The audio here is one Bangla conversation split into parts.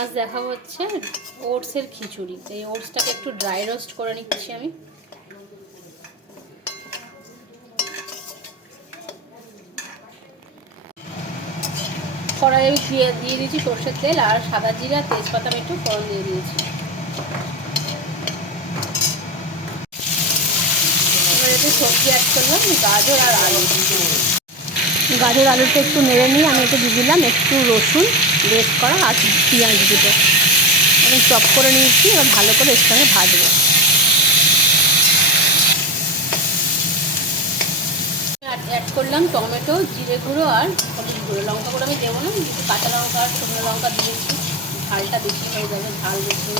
আজ দেখাবো হচ্ছে ওটসের খিচুড়ি। এই ওটসটাকে একটু ড্রাই রোস্ট করে নিচ্ছি আমি। কড়াই দিয়ে দিয়েছি সর্ষের তেল আর সাদা জিরা তেজপাতা আমি একটু ফোড়ন দিয়ে দিয়েছি। এবার একটু সবজি অ্যাড করলাম, গাজর আর আলু। গাজর আলুটা একটু নেড়ে নিয়ে আমি একটু দিয়ে দিলাম একটু রসুন রেস্ট করা আর পেঁয়াজ দুটো আমি চপ করে নিয়েছি। এবার ভালো করে এর সঙ্গে ভাজবো। অ্যাড করলাম টমেটো, জিরে গুঁড়ো আর হলুদ গুঁড়ো। লঙ্কা গুঁড়ো আমি দেবো না, কিন্তু কাঁচা লঙ্কা আর শুকনো লঙ্কা দিয়েছি, ঝালটা বেশি হয়ে যাবে, ঝাল বেশি।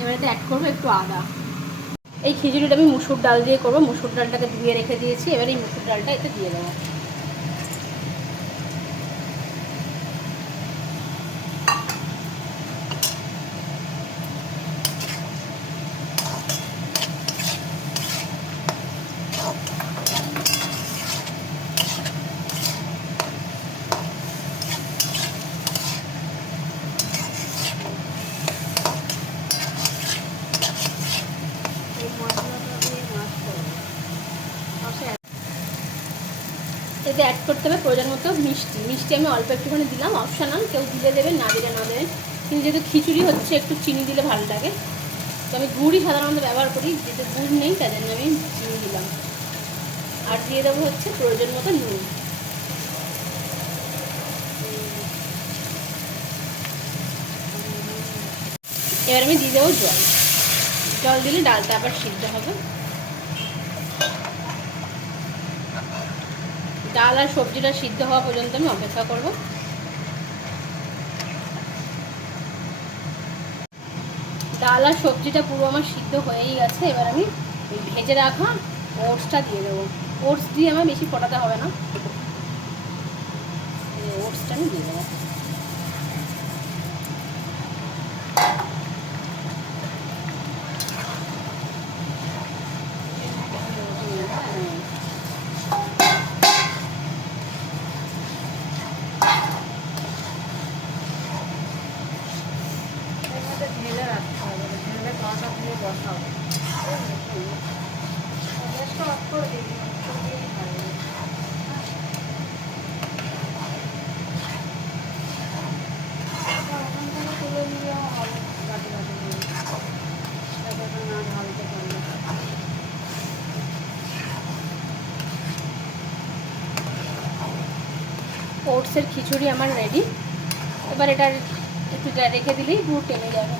এবারে অ্যাড করবো একটু আদা। এই খিচুড়িটা আমি মুসুর ডাল দিয়ে করবো। মুসুর ডালটাকে ধুয়ে রেখে দিয়েছি, এবার এই মুসুর ডালটা এতে দিয়ে দেবো। এতে অ্যাড করতে হবে প্রয়োজন মতো মিষ্টি। মিষ্টি আমি অল্প একটুখানি দিলাম, অপশনাল, কেউ দিলে দেবেন, না দিলে না দেবেন। কিন্তু যেহেতু খিচুড়ি হচ্ছে একটু চিনি দিলে ভালো লাগে, তো আমি গুড়ই সাধারণত ব্যবহার করি। যেহেতু গুড় নেই তার জন্য আমি চিনি দিলাম। আর দিয়ে দেবো হচ্ছে প্রয়োজন মতো নুন। এবার আমি দিয়ে দেবো জল। জল দিলে ডালটা আবার সিদ্ধ হবে। ডাল আর সবজিটা সিদ্ধ হওয়া পর্যন্ত আমি অপেক্ষা করব। ডাল আর সবজিটা পুরো আমার সিদ্ধ হয়েই গেছে। এবার আমি ভেজে রাখা ওটসটা দিয়ে দেবো। ওটস দিয়ে আমার বেশি ফোটাতে হবে না, ওটসটা আমি দিয়ে দেবো। ঢেলে রাখতে হবে, ঢেলে কষা দিয়ে বসাও। গ্যাসটা অফ করে দিই। তুলে নিয়ে হবে বাটি বাটি দিয়ে, না ঢালতে পারলে। ওটসের খিচুড়ি আমার রেডি। এবার এটা একটু রেখে দিলেই পুরো টেনে যাবে।